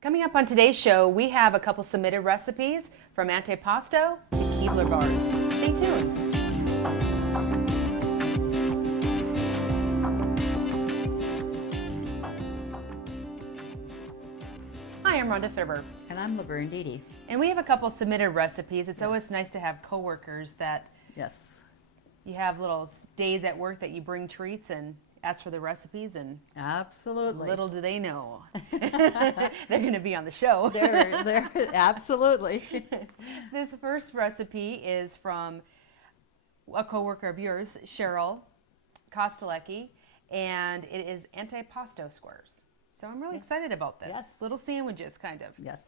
Coming up on today's show, we have a couple submitted recipes from Antipasto to Keebler bars. Stay tuned. Hi, I'm Rhonda Thurber. And I'm Laverne. And we have a couple submitted recipes. It's always nice to have coworkers that you have little days at work that you bring treats and ask for the recipes, and absolutely, little do they know they're going to be on the show. They're absolutely. This first recipe is from a coworker of yours, Cheryl Kostelecki, and it is antipasto squares. So I'm really excited about this. Yes. Little sandwiches, kind of. Yes.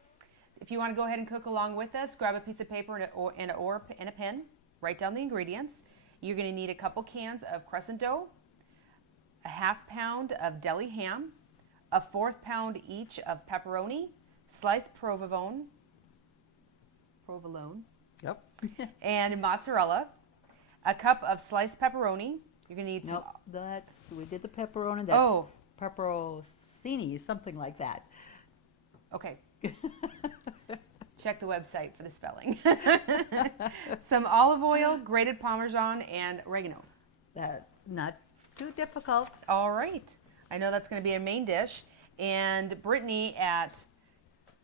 If you want to go ahead and cook along with us, grab a piece of paper and a pen. Write down the ingredients. You're going to need a couple cans of crescent dough, a ½ pound of deli ham, a 1/4 pound each of pepperoni, sliced provolone, Yep. and mozzarella, a cup of sliced pepperoni. You're going to need some. Nope, we did the pepperoni. That's pepperoni, something like that. Okay. Check the website for the spelling. Some olive oil, grated Parmesan, and oregano. Not too difficult. All right. I know that's going to be a main dish. And Brittany at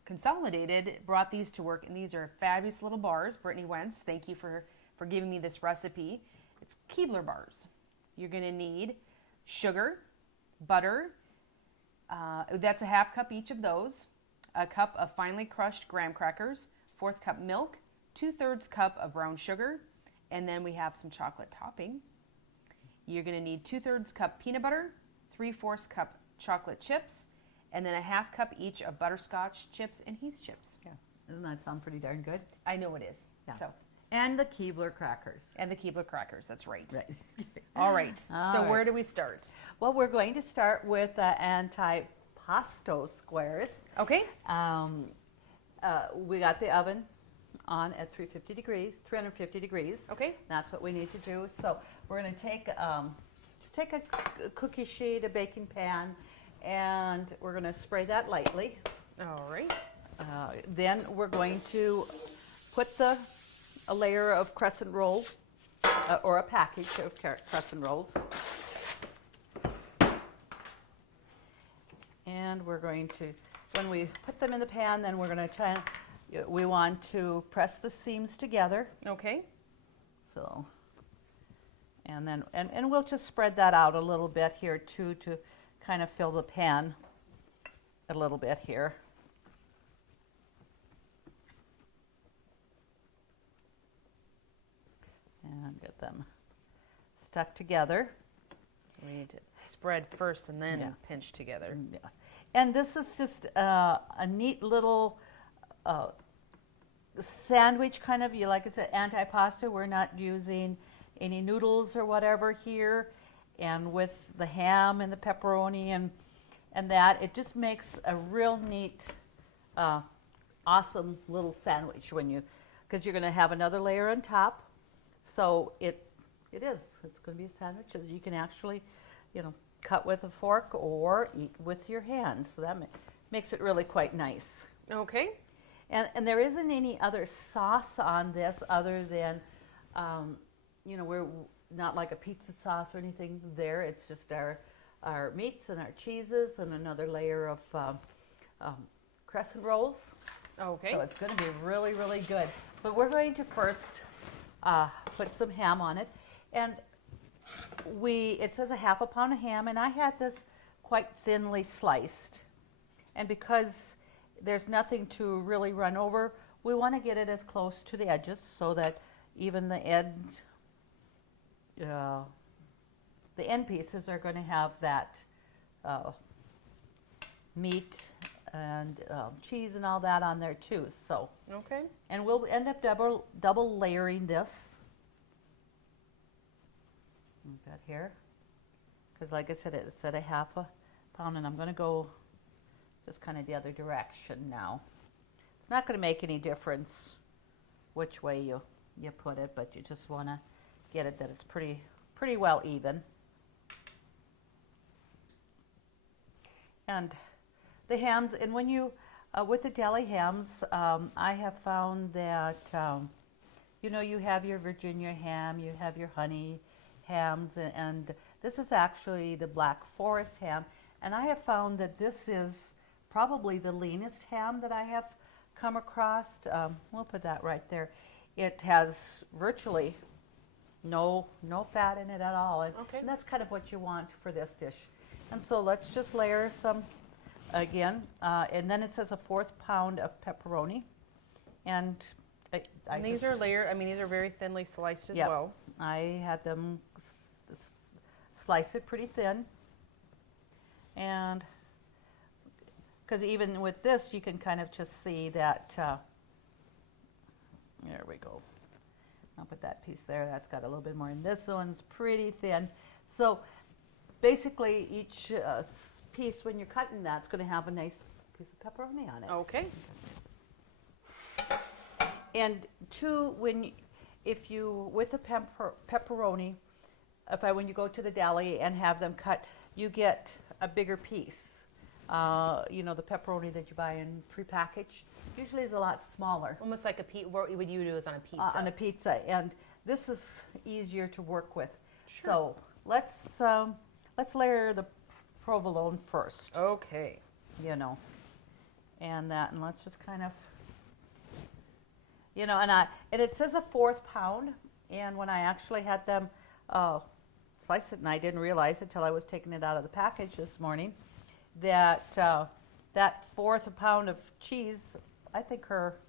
Consolidated brought these to work, and these are fabulous little bars. Brittany Wentz, thank you for giving me this recipe. It's Keebler bars. You're going to need sugar, butter. That's a ½ cup each of those. A cup of finely crushed graham crackers, 1/4 cup milk, 2/3 cup of brown sugar, and then we have some chocolate topping. You're going to need 2/3 cup peanut butter, 3/4 cup chocolate chips, and then a ½ cup each of butterscotch chips and Heath chips. Yeah. Doesn't that sound pretty darn good? I know it is. Yeah. So. And the Keebler crackers. And the Keebler crackers, that's right. Right. All right. So right. where do we start? Well, we're going to start with antipasto squares. Okay. We got the oven on at 350 degrees. Okay. That's what we need to do. So we're going to take just take a cookie sheet, a baking pan, and we're going to spray that lightly. All right. Then we're going to put a layer of crescent roll or a package of crescent rolls. And we're going to, when we put them in the pan, then we're going to we want to press the seams together. Okay. So, and then, and we'll just spread that out a little bit here too, to kind of fill the pan a little bit here. And get them stuck together. We need to spread first and then pinch together. Yes. And this is just a neat little sandwich kind of, like I said, antipasto. We're not using any noodles or whatever here. And with the ham and the pepperoni and that, it just makes a real neat, awesome little sandwich because you're going to have another layer on top. So it's going to be a sandwich that you can actually, cut with a fork or eat with your hands. So that makes it really quite nice. Okay. And there isn't any other sauce on this other than, we're not like a pizza sauce or anything there. It's just our meats and our cheeses and another layer of crescent rolls. Okay. So it's going to be really, really good. But we're going to first put some ham on it. And it says a ½ pound of ham, and I had this quite thinly sliced. And because there's nothing to really run over, we want to get it as close to the edges so that even the end pieces are going to have that meat and cheese and all that on there too. So okay. And we'll end up double layering this. Got here, because like I said, it's at a ½ pound, and I'm going to go just kind of the other direction now. It's not going to make any difference which way you put it, but you just want to get it that it's pretty well even. And the hams, and when you with the deli hams, I have found that, you know, you have your Virginia ham, you have your honey hams, and this is actually the Black Forest ham. And I have found that this is probably the leanest ham that I have come across. We'll put that right there. It has virtually no fat in it at all. And, Okay. and that's kind of what you want for this dish. And so let's just layer some again. And then it says a 1/4 pound of pepperoni. And And these are layered. I mean, these are very thinly sliced as Yep. well. I had them slice it pretty thin. And because even with this, you can kind of just see that, there we go. I'll put that piece there. That's got a little bit more. And this one's pretty thin. So basically each piece, when you're cutting that, it's going to have a nice piece of pepperoni on it. Okay. And two, if you, with the pepperoni, when you go to the deli and have them cut, you get a bigger piece. You know, the pepperoni that you buy in prepackaged usually is a lot smaller. Almost like a pizza. What would you do is on a pizza. On a pizza, and this is easier to work with. Sure. So let's layer the provolone first. Okay. You know, and let's just kind of, you know, and it says a 1/4 pound, and when I actually had them slice it, and I didn't realize it till I was taking it out of the package this morning, that that 1/4 pound of cheese, I think her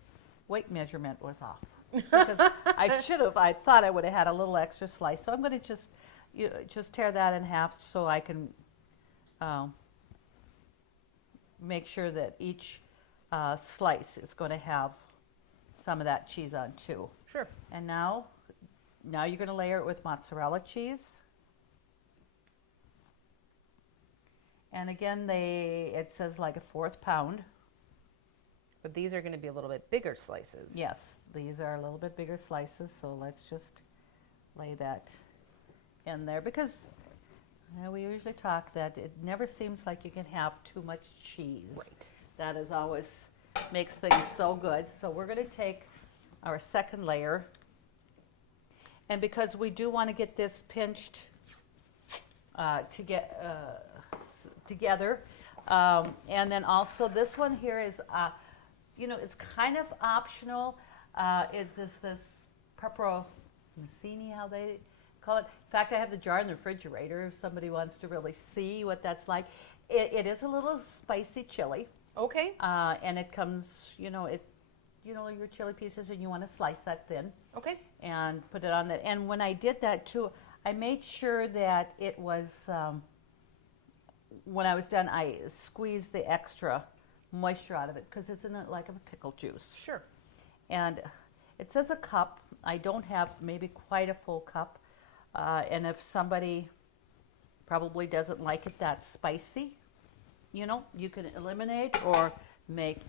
weight measurement was off. Because I thought I would have had a little extra slice. So I'm going to just tear that in half so I can make sure that each slice is going to have some of that cheese on too. Sure. And now you're going to layer it with mozzarella cheese. And again, it says like a 1/4 pound. But these are going to be a little bit bigger slices. Yes, these are a little bit bigger slices, so let's just lay that in there because we usually talk that it never seems like you can have too much cheese. Right. That is always makes things so good. So we're going to take our second layer, and because we do want to get this pinched together, and then also this one here is, you know, it's kind of optional. Is this pepperoncini, how they call it? In fact, I have the jar in the refrigerator if somebody wants to really see what that's like. It is a little spicy chili. Okay. And it comes, you know, your chili pieces, and you want to slice that thin. Okay. And put it on that. And when I did that too, I made sure that it was, when I was done, I squeezed the extra moisture out of it because it's in it like a pickle juice. Sure. And it says a cup. I don't have maybe quite a full cup. And if somebody probably doesn't like it that spicy, you know, you can eliminate or make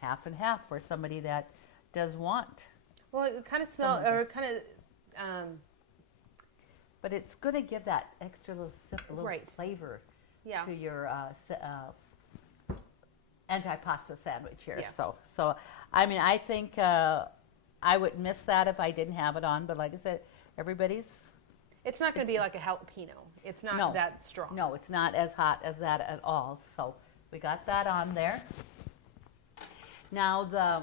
half and half for somebody that does want. Well, it kind of smells, or kind of, But it's going to give that extra little sip, a little Right. flavor yeah. to your antipasto sandwich here. Yeah. So I mean, I think I would miss that if I didn't have it on. But like I said, everybody's. It's not going to be like a jalapeno. It's not No. that strong. No, it's not as hot as that at all. So we got that on there. Now the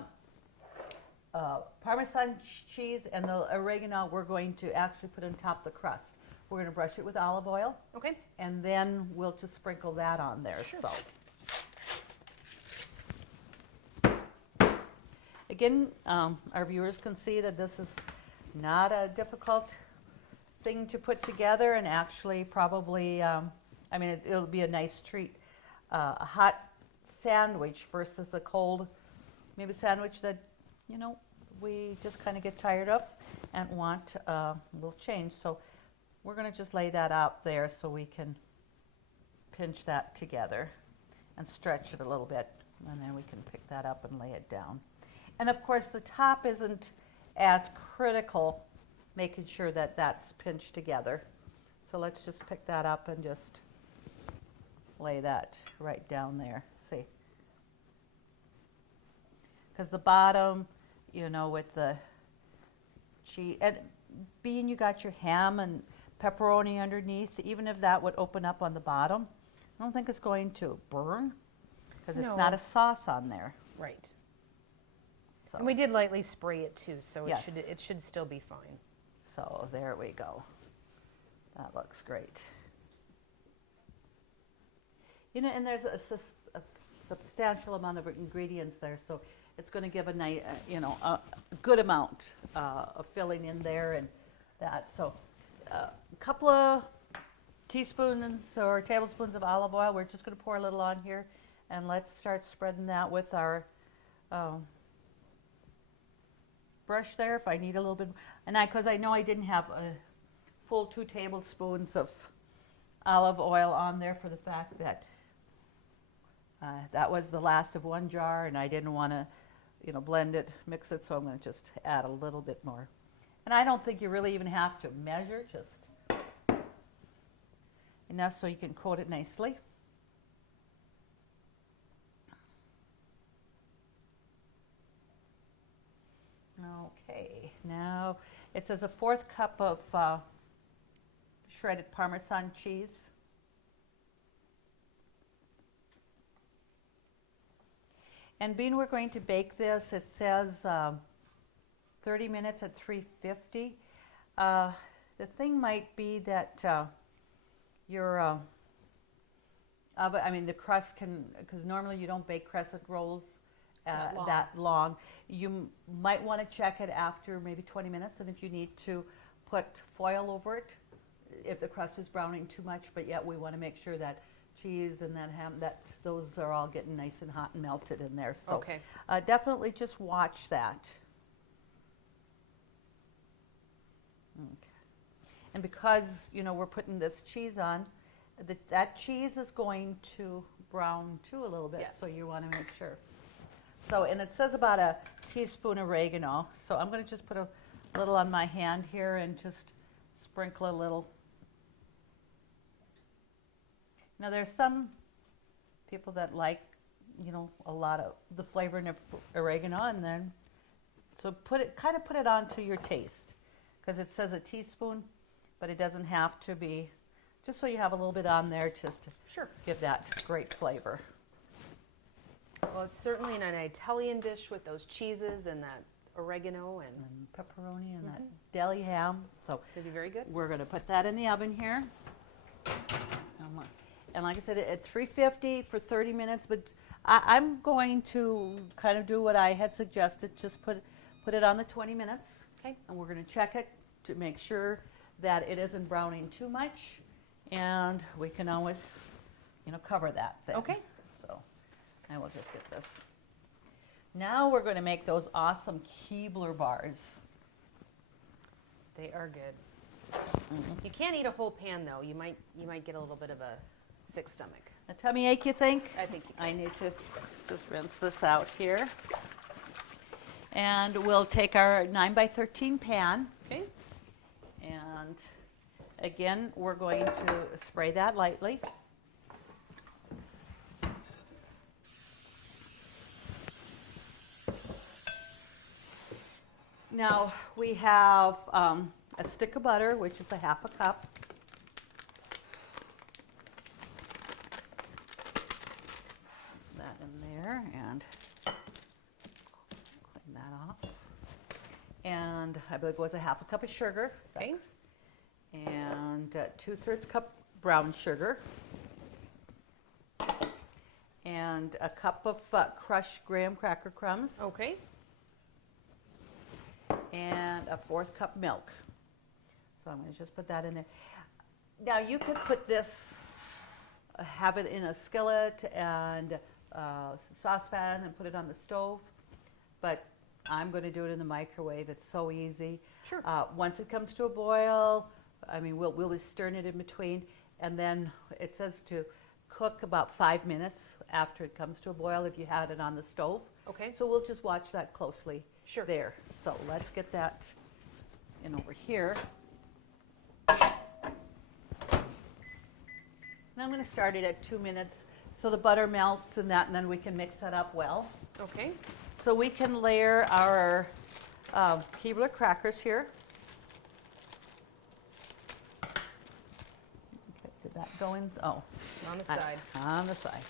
Parmesan cheese and the oregano we're going to actually put on top of the crust. We're going to brush it with olive oil, Okay. and then we'll just sprinkle that on there. Sure. So again, our viewers can see that this is not a difficult thing to put together, and actually probably, I mean, it'll be a nice treat. A hot sandwich versus a cold, maybe sandwich that, you know, we just kind of get tired of and want will change. So we're going to just lay that out there so we can pinch that together and stretch it a little bit, and then we can pick that up and lay it down. And of course, the top isn't as critical, making sure that that's pinched together. So let's just pick that up and just lay that right down there. See? because the bottom, you know, with the cheese, and being you got your ham and pepperoni underneath, even if that would open up on the bottom, I don't think it's going to burn because it's not No. a sauce on there. Right. So, And we did lightly spray it too, so Yes. it should still be fine. so there we go. That looks great. You know, and there's a substantial amount of ingredients there, so it's going to give a nice, you know, a good amount of filling in there and that. So a couple of teaspoons or tablespoons of olive oil. We're just going to pour a little on here, and let's start spreading that with our brush there. If I need a little bit, and because I know I didn't have a full 2 tablespoons of olive oil on there for the fact that that was the last of 1 jar, and I didn't want to, you know, blend it, mix it, so I'm going to just add a little bit more. And I don't think you really even have to measure, just enough so you can coat it nicely. Okay, now it says a 1/4 cup of shredded Parmesan cheese. And being we're going to bake this, it says 30 minutes at 350. The thing might be that your oven, I mean the crust can, because normally you don't bake crescent rolls that long. You might want to check it after maybe 20 minutes, and if you need to put foil over it, if the crust is browning too much, but yet we want to make sure that cheese and that ham, that those are all getting nice and hot and melted in there. So Okay. Definitely just watch that. Okay. And because, you know, we're putting this cheese on, that cheese is going to brown too a little bit, Yes. so you want to make sure. So, and it says about a teaspoon oregano, so I'm going to just put a little on my hand here and just sprinkle a little. Now there's some people that like, you know, a lot of the flavor in oregano, and then so kind of put it on to your taste, because it says a teaspoon, but it doesn't have to be, just so you have a little bit on there just to Sure. give that great flavor. Well, it's certainly an Italian dish with those cheeses and that oregano, and And pepperoni and that deli ham. So it's gonna be very good. we're going to put that in the oven here. And like I said, at 350 for 30 minutes, but I'm going to kind of do what I had suggested, just put it on the 20 minutes. Okay. And we're going to check it to make sure that it isn't browning too much, and we can always, you know, cover that then. Okay. So I will just get this. Now we're going to make those awesome Keebler bars. They are good. You can't eat a whole pan though. You might get a little bit of a sick stomach. A tummy ache, you think? I think you I need to just rinse this out here. And we'll take our 9x13 pan, Okay. and again, we're going to spray that lightly. Now we have a stick of butter, which is a 1/2 cup. That in there, and clean that off. And I believe it was a 1/2 cup of sugar. Okay. And 2/3 cup brown sugar. And a cup of crushed graham cracker crumbs. Okay. And a 1/4 cup milk. So I'm going to just put that in there. Now you could put this, have it in a skillet and saucepan and put it on the stove, but I'm going to do it in the microwave. It's so easy. Sure. Once it comes to a boil, I mean, we'll be stirring it in between, and then it says to cook about 5 minutes after it comes to a boil if you had it on the stove. Okay. So we'll just watch that closely. Sure. There. So let's get that in over here. And I'm going to start it at 2 minutes so the butter melts and that, and then we can mix that up well. Okay. So we can layer our Keebler crackers here. Okay, did that go in? Oh. On the side. On the side.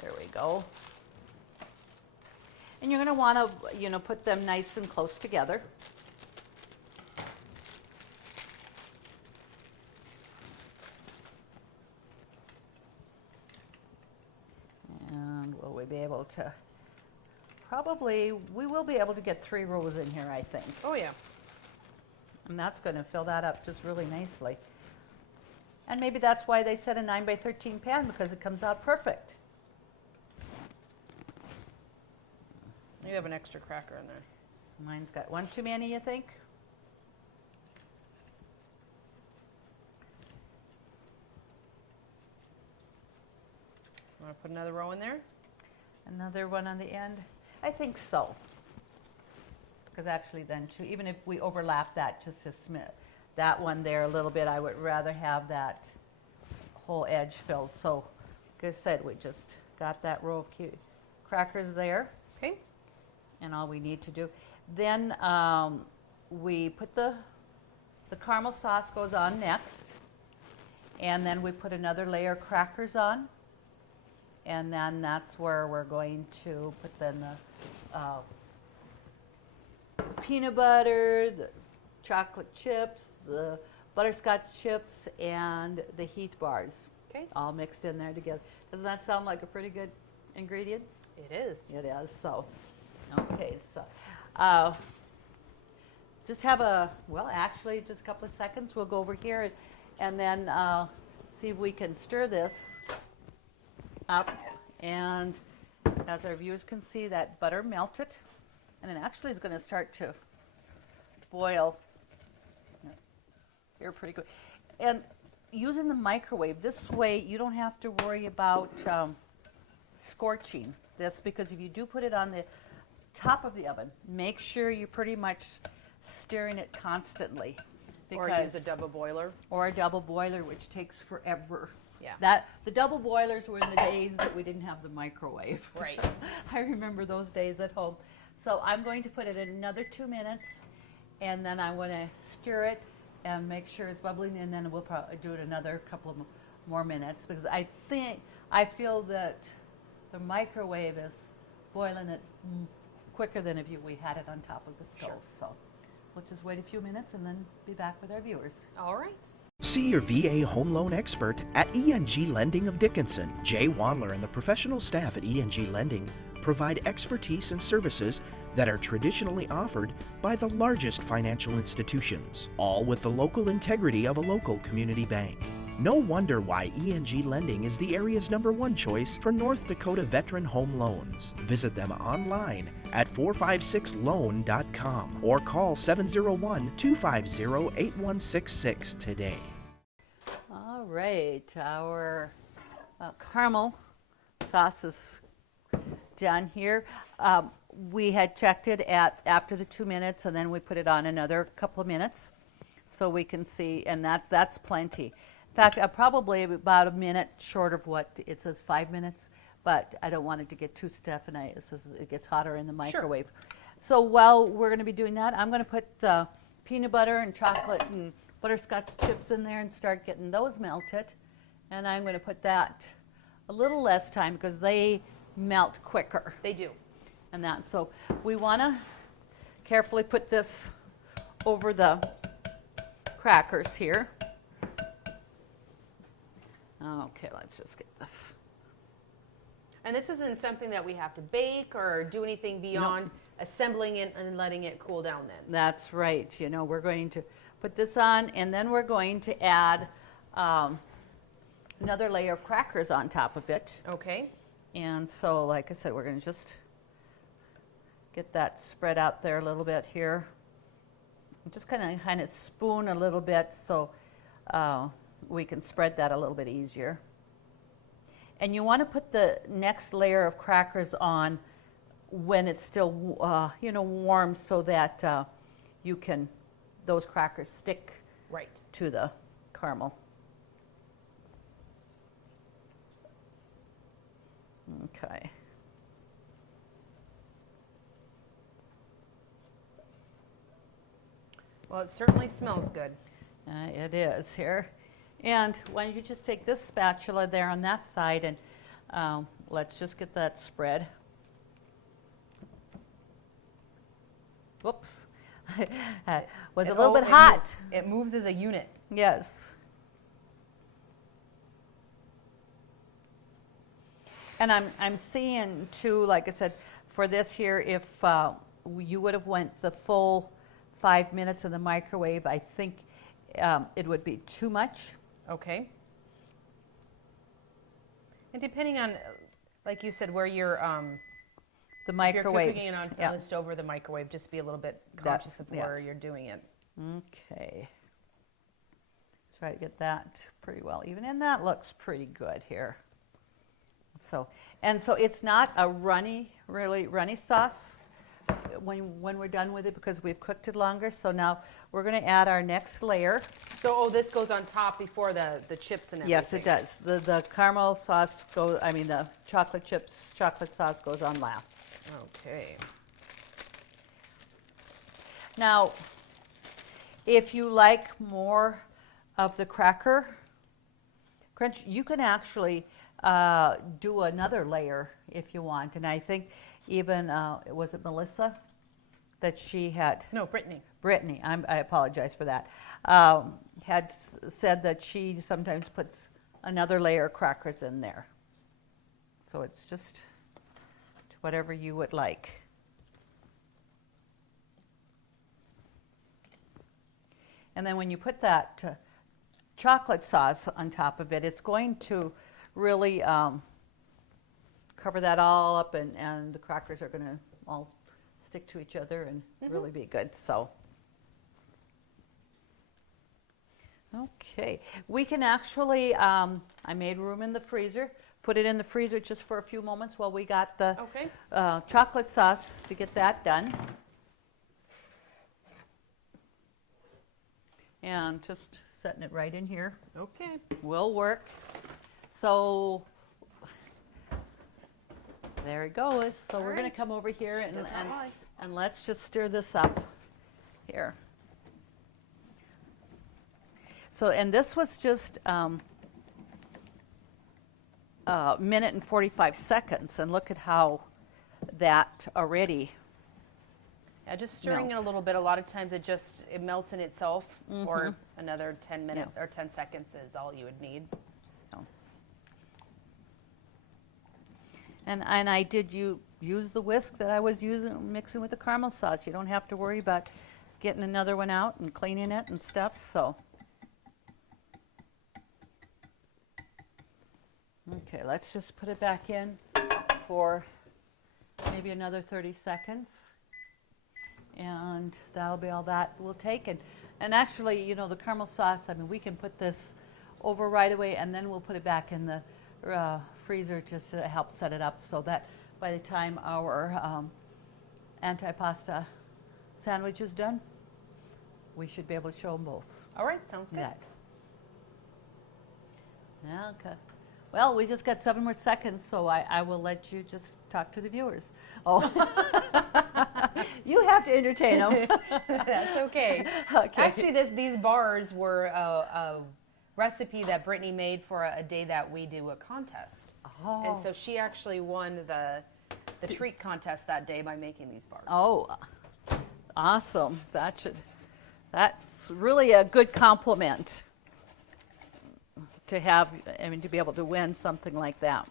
There we go. And you're going to want to, put them nice and close together. And will we be able to, we will be able to get 3 rows in here, I think. Oh, yeah. And that's going to fill that up just really nicely. And maybe that's why they said a 9 by 13 pan, because it comes out perfect. You have an extra cracker in there. Mine's got one too many, you think? Want to put another row in there? Another one on the end? I think so. Because actually then too, even if we overlap that just a smidge, that one there a little bit, I would rather have that whole edge filled. So, like I said, we just got that row of crackers there. Okay. And all we need to do. Then we put the caramel sauce goes on next. And then we put another layer of crackers on. And then that's where we're going to put then the peanut butter, the chocolate chips, the butterscotch chips, and the Heath bars. Okay. All mixed in there together. Doesn't that sound like a pretty good ingredient? It is. It is. So, okay. So, just have actually just a couple of seconds. We'll go over here and then see if we can stir this up. And as our viewers can see, that butter melted. And it actually is going to start to boil here pretty good. And using the microwave, this way you don't have to worry about scorching this, because if you do put it on the top of the oven, make sure you're pretty much stirring it constantly. Or use a double boiler. Or a double boiler, which takes forever. Yeah. The double boilers were in the days that we didn't have the microwave. Right. I remember those days at home. So I'm going to put it in another 2 minutes, and then I want to stir it and make sure it's bubbling, and then we'll probably do it another couple of more minutes, because I feel that the microwave is boiling it quicker than if we had it on top of the stove. Sure. So we'll just wait a few minutes and then be back with our viewers. All right. See your VA home loan expert at ENG Lending of Dickinson. Jay Wandler and the professional staff at ENG Lending provide expertise and services that are traditionally offered by the largest financial institutions, all with the local integrity of a local community bank. No wonder why ENG Lending is the area's #1 choice for North Dakota veteran home loans. Visit them online at 456loan.com or call 701-250-8166 today. All right, our caramel sauce is done here. We had checked it after the 2 minutes, and then we put it on another couple of minutes, so we can see, and that's plenty. In fact, probably about a minute short of what it says, 5 minutes, but I don't want it to get too stiff, and it gets hotter in the microwave. Sure. So while we're going to be doing that, I'm going to put the peanut butter and chocolate and butterscotch chips in there and start getting those melted. And I'm going to put that a little less time because they melt quicker. They do. And so we want to carefully put this over the crackers here. Okay, let's just get this. And this isn't something that we have to bake or do anything beyond assembling it and letting it cool down then. That's right. We're going to put this on, and then we're going to add another layer of crackers on top of it. Okay. And so, like I said, we're going to just get that spread out there a little bit here. Just kind of spoon a little bit so we can spread that a little bit easier. And you want to put the next layer of crackers on when it's still, warm, so that those crackers stick right to the caramel. Okay. Well, it certainly smells good. It is here. And why don't you just take this spatula there on that side and let's just get that spread. Whoops. Was a little bit hot. It moves as a unit. Yes. And I'm seeing too, like I said, for this here, if you would have went the full 5 minutes in the microwave, I think it would be too much. Okay. And depending on, like you said, where you're The if microwave. you're cooking it on the stove or the microwave, just be a little bit conscious of where you're doing it. Okay. Let's try to get that pretty well even, and that looks pretty good here. So it's not a really runny sauce when we're done with it because we've cooked it longer. So now we're going to add our next layer. So, this goes on top before the chips and everything. Yes, it does. The caramel sauce the chocolate sauce goes on last. Okay. Now, if you like more of the cracker crunch, you can actually do another layer if you want. And I think even, was it Melissa that she had? No, Brittany. Brittany, I apologize for that, had said that she sometimes puts another layer of crackers in there. So it's just whatever you would like. And then when you put that chocolate sauce on top of it, it's going to really cover that all up, and the crackers are going to all stick to each other and really be good. So, okay, we can actually, I made room in the freezer, put it in the freezer just for a few moments while we got the chocolate sauce to get that done. And just setting it right in here. Okay. Will work. So there it goes. So we're going to come over here and let's just stir this up here. So, and this was just a minute and 45 seconds, and look at how that already Yeah, just stirring it a little bit. A lot of times it melts in itself, or another 10 minutes or 10 seconds is all you would need. And I did use the whisk that I was mixing with the caramel sauce. You don't have to worry about getting another one out and cleaning it and stuff. So, okay, let's just put it back in for maybe another 30 seconds. And that'll be all that we'll take. And actually, you know, the caramel sauce, I mean, we can put this over right away, and then we'll put it back in the freezer just to help set it up so that by the time our antipasta sandwich is done, we should be able to show them both. All right, sounds good. Okay. Well, we just got 7 more seconds, so I will let you just talk to the viewers. Oh, you have to entertain them. That's okay. Okay. Actually, these bars were a recipe that Brittany made for a day that we do a contest. Oh. And so she actually won the treat contest that day by making these bars. Oh, awesome. That's really a good compliment to have, I mean, to be able to win something like that.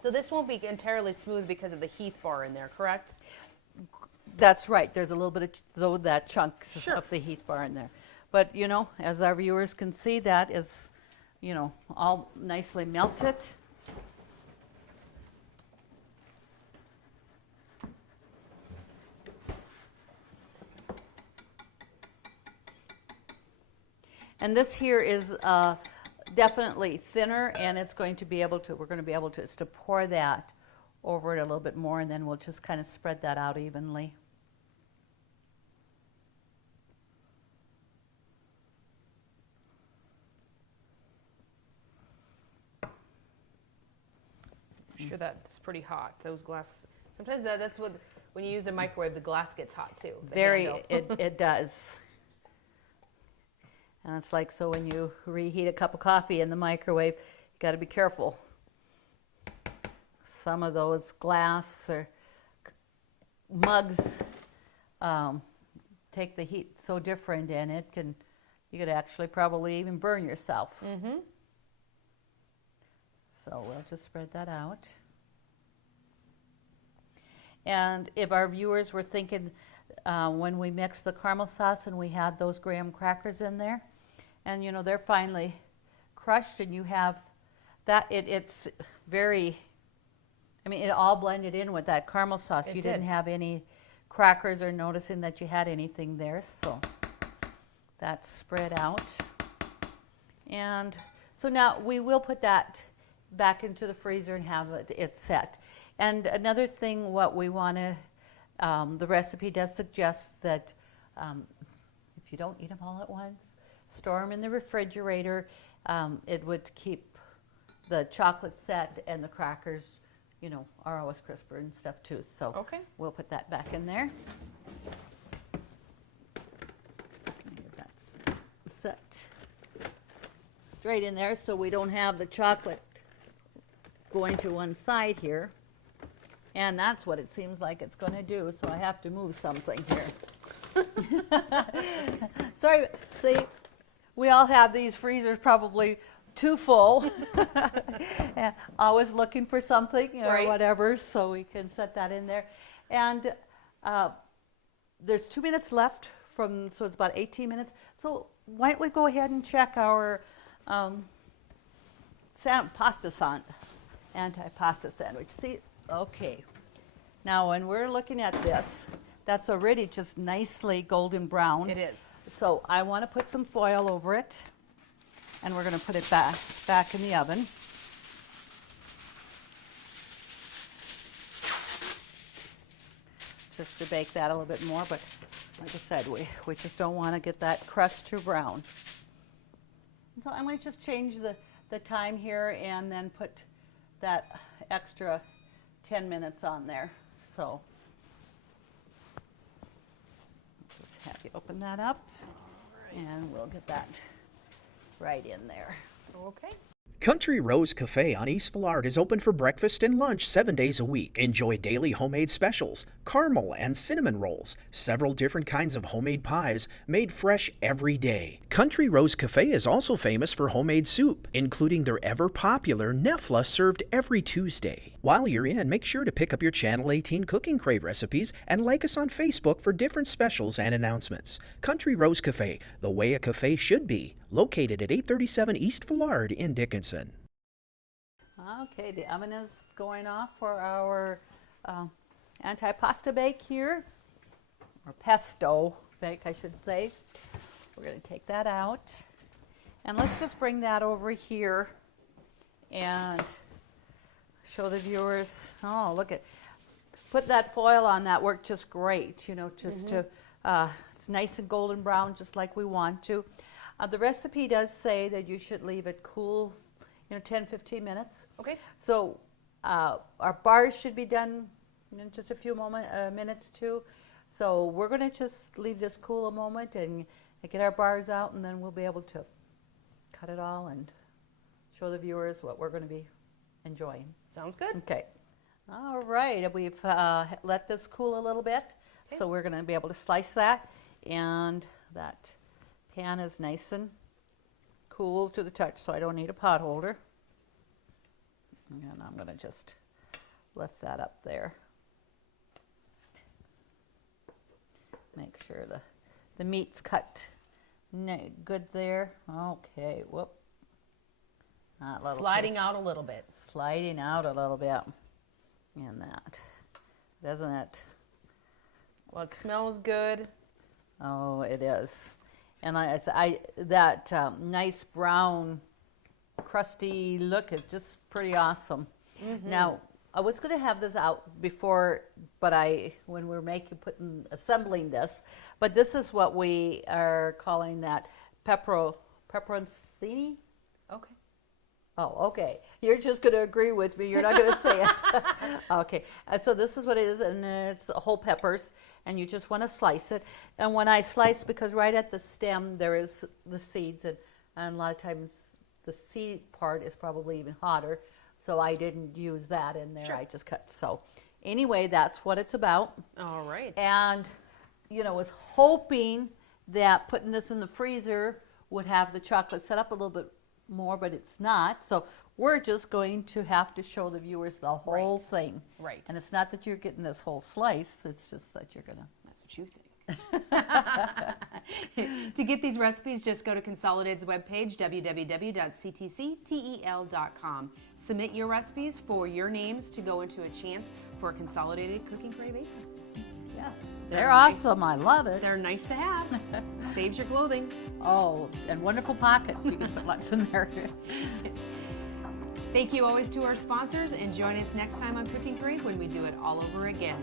So this won't be entirely smooth because of the Heath bar in there, correct? That's right. There's a little bit of that chunks of the Heath bar in there. But, you know, as our viewers can see, that is, you know, all nicely melted. And this here is definitely thinner, and it's going to be able to, we're going to be able to pour that over it a little bit more, and then we'll just kind of spread that out evenly. I'm sure that's pretty hot. Those glass, sometimes that's when you use a microwave, the glass gets hot too. the Very, handle. it does. And it's like, so when you reheat a cup of coffee in the microwave, you got to be careful. Some of those glass or mugs take the heat so different, and you could actually probably even burn yourself. Mm-hmm. So we'll just spread that out. And if our viewers were thinking when we mixed the caramel sauce and we had those graham crackers in there, and you know they're finely crushed, and you have that, it's very, I mean, it all blended in with that caramel sauce. It You did. didn't have any crackers or noticing that you had anything there, so that's spread out. And so now we will put that back into the freezer and have it set. And another thing, what we want to, the recipe does suggest that if you don't eat them all at once, store them in the refrigerator. It would keep the chocolate set, and the crackers, you know, are always crisper and stuff too. So Okay. we'll put that back in there. That's set straight in there so we don't have the chocolate going to one side here. And that's what it seems like it's going to do, so I have to move something here. Sorry, see, we all have these freezers probably too full. And always looking for something, you know, Right. or whatever, so we can set that in there. And there's 2 minutes left so it's about 18 minutes. So why don't we go ahead and check our Antipasto sandwich. See, okay. Now when we're looking at this, that's already just nicely golden brown. It is. So I want to put some foil over it, and we're going to put it back in the oven. Just to bake that a little bit more, but like I said, we just don't want to get that crust too brown. So I'm going to just change the time here and then put that extra 10 minutes on there. So just have you open that up, and we'll get that right in there. Okay. Country Rose Cafe on East Villard is open for breakfast and lunch 7 days a week. Enjoy daily homemade specials, caramel and cinnamon rolls, several different kinds of homemade pies made fresh every day. Country Rose Cafe is also famous for homemade soup, including their ever-popular Nefla served every Tuesday. While you're in, make sure to pick up your Channel 18 Cooking Crave recipes and like us on Facebook for different specials and announcements. Country Rose Cafe, the way a cafe should be, located at 837 East Villard in Dickinson. Okay, the oven is going off for our antipasto bake here, or pesto bake, I should say. We're going to take that out, and let's just bring that over here and show the viewers. Oh, look at, put that foil on. That worked just great, you know, just to, it's nice and golden brown, just like we want to. The recipe does say that you should leave it cool, you know, 10-15 minutes. Okay. So our bars should be done in just a few minutes too. So we're going to just leave this cool a moment and get our bars out, and then we'll be able to cut it all and show the viewers what we're going to be enjoying. Sounds good. Okay. All right. We've let this cool a little bit, so we're going to be able to slice that, and that pan is nice and cool to the touch, so I don't need a pot holder. And I'm going to just lift that up there. Make sure the meat's cut good there. Okay, whoop. That little Sliding piece. out a little bit. Sliding out a little bit. And that, doesn't it? Well, it smells good. Oh, it is. And that nice brown, crusty look is just pretty awesome. Now, I was going to have this out before, but when we're assembling this, but this is what we are calling that pepperoncini. Okay. Oh, okay. You're just going to agree with me. You're not going to say it. Okay. So this is what it is, and it's whole peppers, and you just want to slice it. And when I slice, because right at the stem there is the seeds, and a lot of times the seed part is probably even hotter, so I didn't use that in there. Sure. I just cut. So anyway, that's what it's about. All right. And, was hoping that putting this in the freezer would have the chocolate set up a little bit more, but it's not. So we're just going to have to show the viewers the whole thing. Right. And it's not that you're getting this whole slice, it's just that you're gonna. That's what you think. To get these recipes, just go to Consolidated's webpage, www.ctctel.com. Submit your recipes for your names to go into a chance for a Consolidated Cooking Crave apron. Yes. They're awesome. I love it. They're nice to have. Saves your clothing. Oh, and wonderful pockets. You can put lots in there. Thank you always to our sponsors, and join us next time on Cooking Crave when we do it all over again.